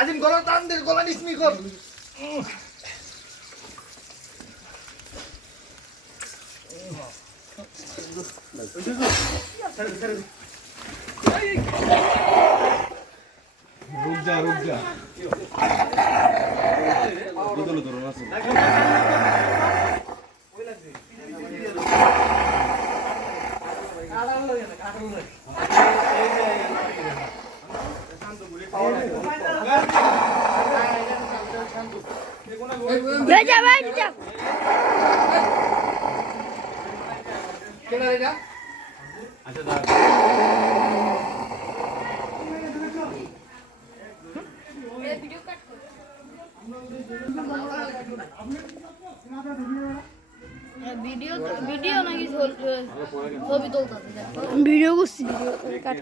আজিম গলা টান দে, গলা নিসমি কর। रुक जा দুদলে ধরো আছে जा भाई जा কেনা এটা আচ্ছা দাও वीडियो ना की छवि तो वीडियो को काट